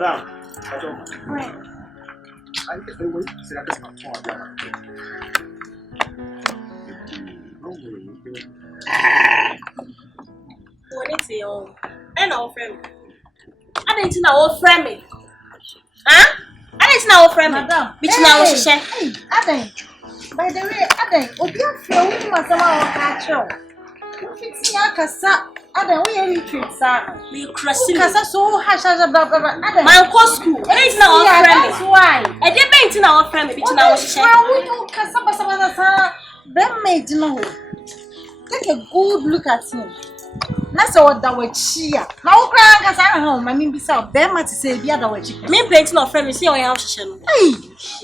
Madam, I don't know. I wait, see that is my phone. What is it? And our friend. I didn't know our friend. Huh? I didn't know our friend. Madam, which now she said. By the way, Oyaa feel we must somehow catch you. You fix your casa. We are retreat, sir. You crossing. Casa so harsh as a blah. My school. I didn't know our friend. That's why. I didn't know our friend. Which now she said. We know casa. Them made no. Take a good look at him. That's what that was cheer. Now, crying as I home. I mean, besides, them to say the other way. Me painting our friend. We see our house channel. Hey,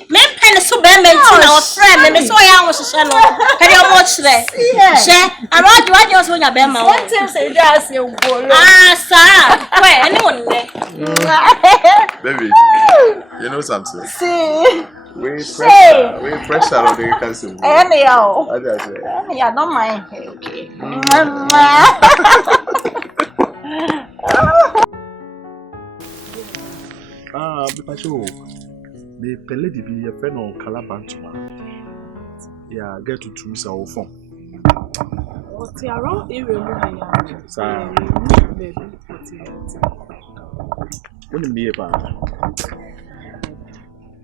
me pen so bad painting our friend. Me so our house channel. Can you watch that? Share. I want you. I just want your bema. One time say that's your boy. Ah, sir. Where anyone there? Baby, you know something? See. We pressure on the council. Anyhow. Yeah, don't mind. Okay. Bipacho, the lady be a friend on BANTAMA. Yeah, get to choose our phone. What's around area? Sir, when you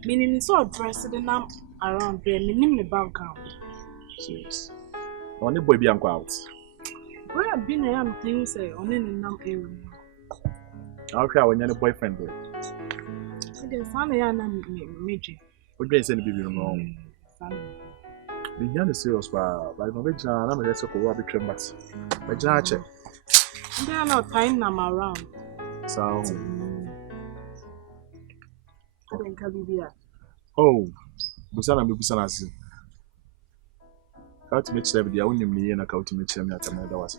meaning so dressed the name around there, meaning the background. Serious. Only boy be out. Where I've been, I am things on any name area. Okay, when you're a boyfriend, there's some major. what do you say to be wrong? The young is serious, but no big jar, I'm a lesser for Robbie Trembats. But Jarche, They are not tying them around. so. Oh, Busana Busanasi. How to make sure the only me and a cow to make sure that I was.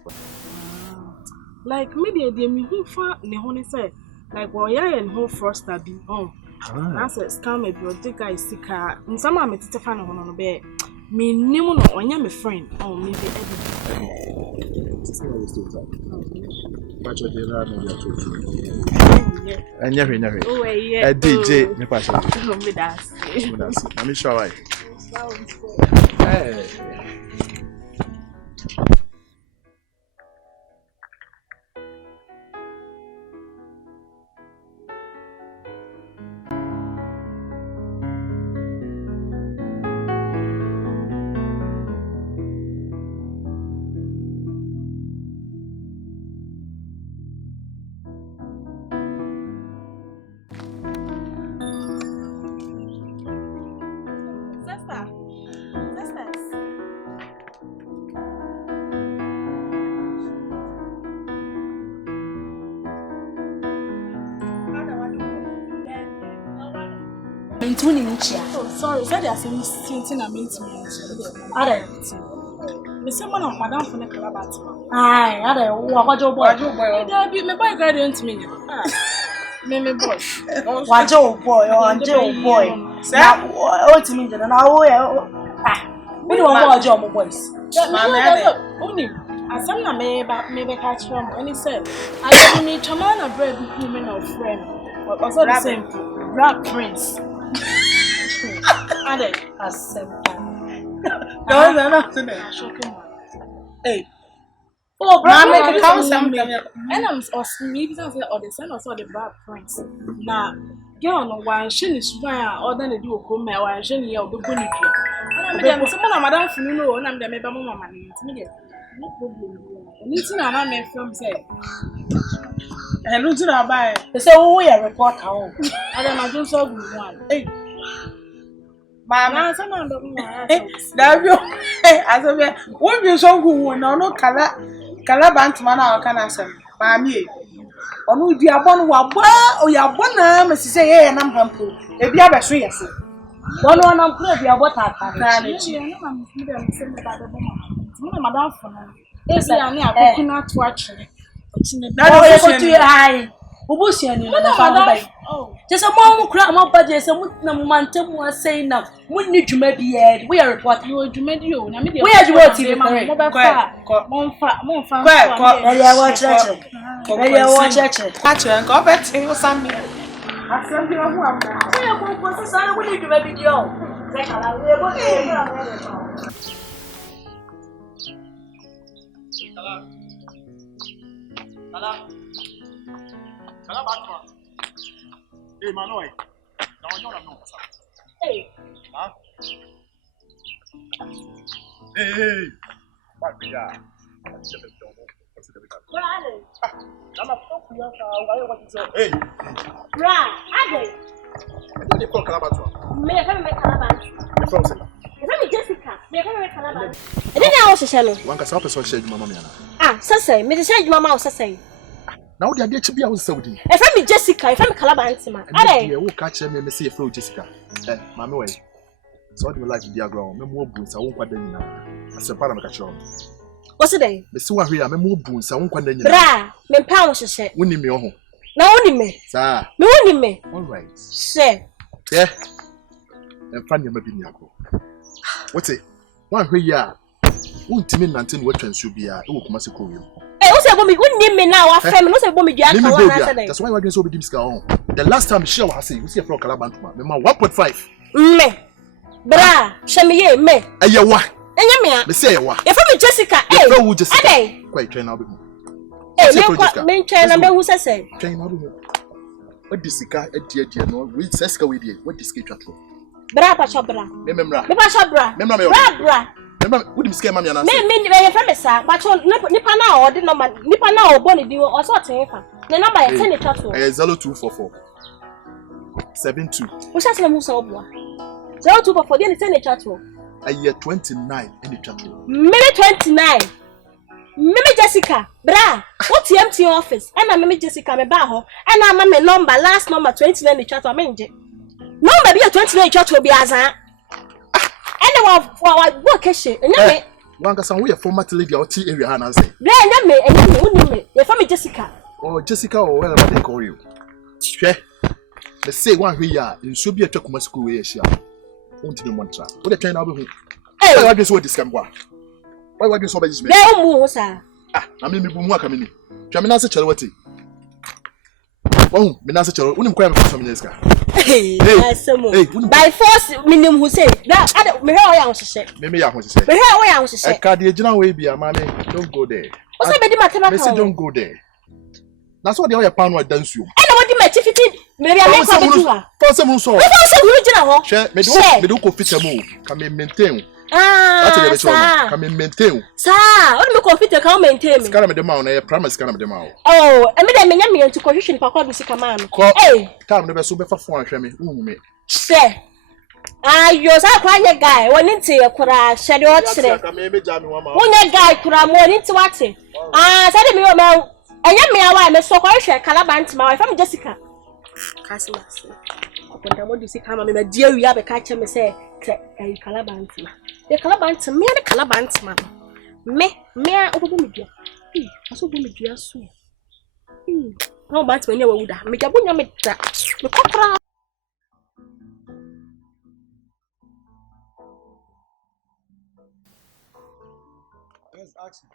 Like maybe they me who far Nehoni said, like Oyaa and whole froster be on. I said, scam a beauty guy sick car. In some of it's Stefan on the bed. Me name no on your friend. Oh, maybe But you're there, and never. oh, yeah. A DJ, me pass. I'm sure I. Hey. Oh, sorry, said there's any sitting and meeting me. Other. The someone of Madame from the Calabat. Aye, other. What your boy? There'll be my boy guardian to me. Meme boy. What your boy or Joe boy? What to me then? I will. We don't want your boys. Only. As some maybe catch from when he said, I don't need to man a bread woman or friend. But also the same. Rap Prince. Ade, accept. Hey. Oh, Mama, make come something. And I'm maybe something or the son or so the Rap Prince. Now, girl, no one shilling is why or then they do a home or shilling or the bunny. And I'm someone Madame Funo and I'm the member of my money. No problem. Anything I may from say. And look to our buy. They say, oh, we are report home. I don't know so good one. Hey, Mama, someone don't know. that you, as a man, won't be so good. No, BANTAMA, or can I say, Mammy? Or no, dear one, or your one, Mrs. Say, and I'm humble. If you have a tree, one, I'm clear, you are what I Madame Fona. Yes, I am coconut watching. That is what you are. Just a mom crap, my budget, some momentum was saying now. Wouldn't you maybe add? We are reporting you to make you. Where you want to watch Asante wa mu amna. Say ko so sare wo ni dwuma bi di o. Say kala we go say kala. Kala batwa. Eh manoy. Na onyo na no pasa. Hey. Ha? Hey. Babia. Brother. Kama fuku ya ka ngayo kwa tizo. Hey. Bra, ade. Ndio kwa kala batwa. Me fa me kala ba. Me from se. Me Jessica. Me fa me kala ba. Ede na wo hwehwe no. Wanka sa person share juma mama yana. Ah, sese, me de share juma ma wo sese. Na wo de ade chi bia wo Saudi. E fa me Jessica, e fa me kala ba ntima. Ade. Wo ka che me say e fra Jessica. Mama we. So do like dia ground. Me mo bu sa wo kwada nyina. Asempa na me ka che. What's it? Me si wa hwe ya me mo bu sa wo kwada nyina. Bra, me pa wo hwehwe. Woni me ho. Na woni me. Sa. Me woni me. All right. She. Yeah. And funny ma bi ni akọ. What say? Wa hwe ya. Untimi nante no watwa nsu bia e wo kuma se kowe. Eh, wo se bo mi woni me na wa frame, no se bo mi dua ka wa na say. That's why we dey so be dimska on. The last time she was say, we see from Kalabantuma. Me ma 1.5. Me. Bra, she me ye me. Eye wa. Enye me a. Me say wa. E fa me Jessica, eh. E fa wo Jessica. Ade. Kwai twen na be mu. Eh, me twen na me hu sese. Twen na be mu. What Jessica e die no, we Jessica we die. What Jessica twatro. Bra pa chobra. Me memra. Me pa chobra. Me memra me. Bra. Memra, wo dim scare ma me na. Me ye fa me sa, pa cho nipa na o de number, nipa na o bo ni di o so ten fa. Ne number ye 10 ni twatro. 0244 72. Wo sha se mu so obua. 0244 de ni 10 ni twatro. Aye 29 any twatro. Me 29. Me Jessica, bra, what TMT office? And me Jessica me ba ho. And I me number last number 29 ni twatro me nje. Number be 29 twatro bi azan. And wa work she. Enya me. Wanka san we format lady out area ha na say. Bra enya me, woni me. Ye fa me Jessica. Oh Jessica or where they call you. Hwe. They say one hwe ya nso bi atwa kuma school we hia. Untini montra. Wo de twen na obi hu. Eh, why be so discam kwa? Why be so be jisme? Bra mu sa. Ah, na me bu mu aka me ni. Twa me na se chere wati. Oh, me na se chere. Unim kwa me fa me Jessica. Hey, by force minim who say that me hear Oyaa hwehwe. Me ya hwehwe. Me hear Oyaa hwehwe. E ka de gina we bia ma me don't go there. O say be di matema ka. Me say don't go there. Na so de Oyaa pan wa dance you. E na wodi ma tifiti me bia me kwa be duwa. For some so. We don say we gina ho. She me do ko fit am o. Ka me maintain. Ah, sa. Ka me maintain. Sa, o me computer ka o maintain me. Scan me de ma na e primary scan me de ma o. Oh, e me de me nya me ntu confusion pa kwa bi sika ma no. Eh, time no be so be fa fon ahwe me. Unu me. She. Ayo sa kwa nye guy, woni nti e kura hye de o kire. Ka me meja me wa ma. Wonye guy kura mo woni nti wate. Ah, sa de me o me enya me awa me so kwa hwe Kalabantama wa fa me Jessica. Kasima se. Akonta mo du sika ma me die wi abe ka che me se Kalabantama. E Kalabantama, me de Kalabantama. Me obobo me dua. Aso bo me dua so. No Bantama ne wa wuda. Me jabo nya me da. Me kokra. Yes, action.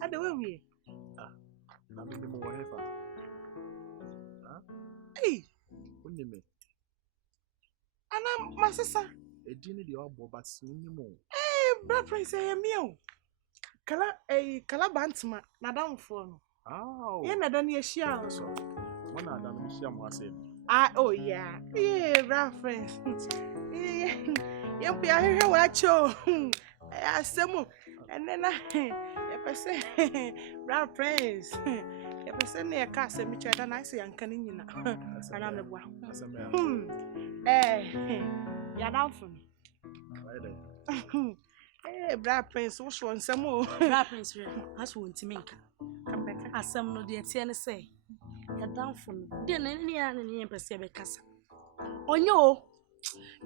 Ade we. Na me mo wo hefa. Hey, Onni me. ana masesa. Edini de obo but onni mo. Bra prince e me o. Kalabantama na damfo no. Ah. Ye na da na ehia o. So. Wana ada no ehia mo ase. Ah, oh yeah. Yeah, bra prince. Ye pia hehe wa cho. Asemu. Enena. Ye pese. Bra prince. Ye pese na ye ka asemi cheda na ase yanka ni nyina. Ana me bua. Ya damfo. Bra prince wo so nsemo. Bra prince re. Aso ntimi nka. Kambeka asem no de tie ne say. Ya damfo no. De na ni ya ne pese be kasa. Onye o.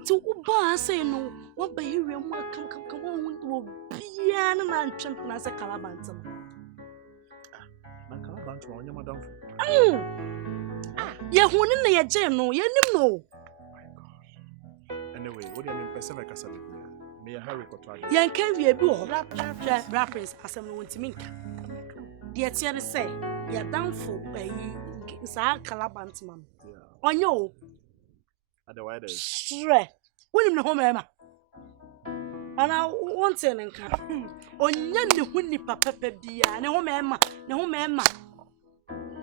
Ti uba say no, wo ba hire mu kam wo bia na ntwem na se Kalabantama. Bantama, on your madam. Ye huni na ye je no, ye nim no. Anyway, what do you mean person like Casabi? May I hurry for try? Ye nka wie bi wo. Bra prince asem no wontimi nka. De tie ne say, ye danfo sa kala Bantama. Onye o. Otherwise, Sure. Wonim ne ho mema. Ana wonte ne nka. Onye ne ho nipa papa bia, ne ho mema, ne ho mema.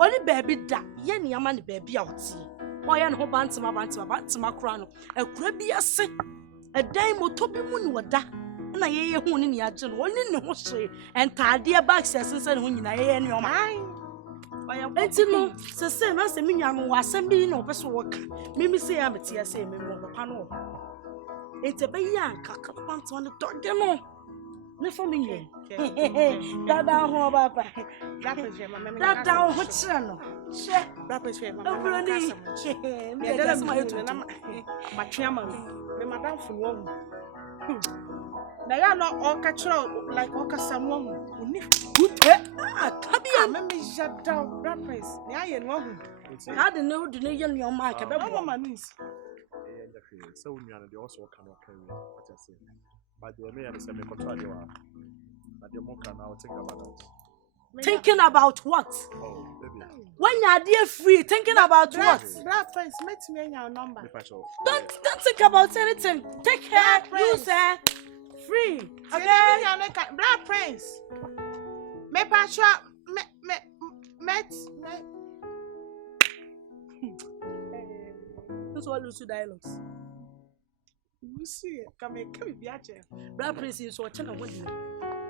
Oni baby da, ye ne ama ne baby a wotie. Oya ne ho Bantama kura no. Ekura bi ase. Edan moto bi mu ne woda. Na ye hu ne ne age no. Oni ne ho hye. Entade ba access ne ho nyina ye ne oma. Enti no, se na se minya no wasem bi na obeso woka. Mimi se ya metia se memi wo papa no. Enti be ya nka Bantama ne doge no. Ne for me. Dada ho papa. Dada ho chira no. She. Rapper share my Obroni. Me da sama yetu na matwe ma me madam fu wo. Na ya no o ka chiro like o ka samwo mu. Oni good Kabia me jada rappers. Ni aye no hu. ka de no de ne ye no ma ka be bo. Mama means. So when you are the also cannot carry what I say. But the may have said me control you are. But the monk now think about that. Thinking about what? Oh, baby. When you are there free, thinking about what? Rappers, meet me your number. Don't think about anything. Take care, use free. Okay. Black Prince. Me patcha met. That's what Lucy dialogues. You see, come be a chair. Black Prince is watching a wedding.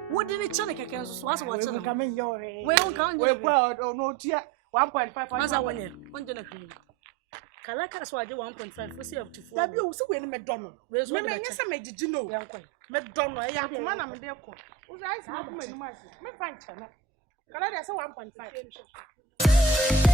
What did it channel can so what's watching? Come in your way. We won't count. Well, oh no, dear. 1.5. What's that one year? 1 dinner cream. Kalaka so I do 1.5 for sale to 4. That you also win McDonald. Me yes I made you know. McDonald, I am man am there ko. Who's eyes have me find channel. Kalaka say 1.5.